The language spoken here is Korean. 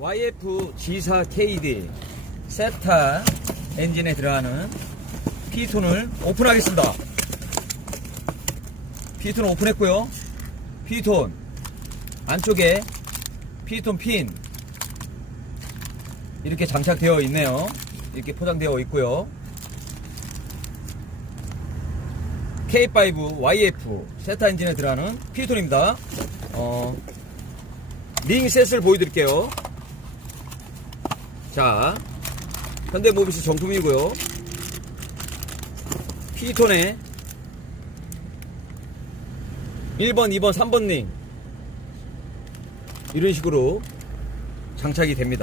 YF G4KD 세타 엔진에 들어가는 피톤을 오픈하겠습니다. 피톤 오픈했고요. 피톤 안쪽에 피톤 핀 이렇게 장착되어 있네요. 이렇게 포장되어 있고요. K5 YF 세타 엔진에 들어가는 피톤입니다. 링셋을 보여드릴게요. 자, 현대모비스 정품이고요. 피톤에 1번, 2번, 3번 링 이런 식으로 장착이 됩니다.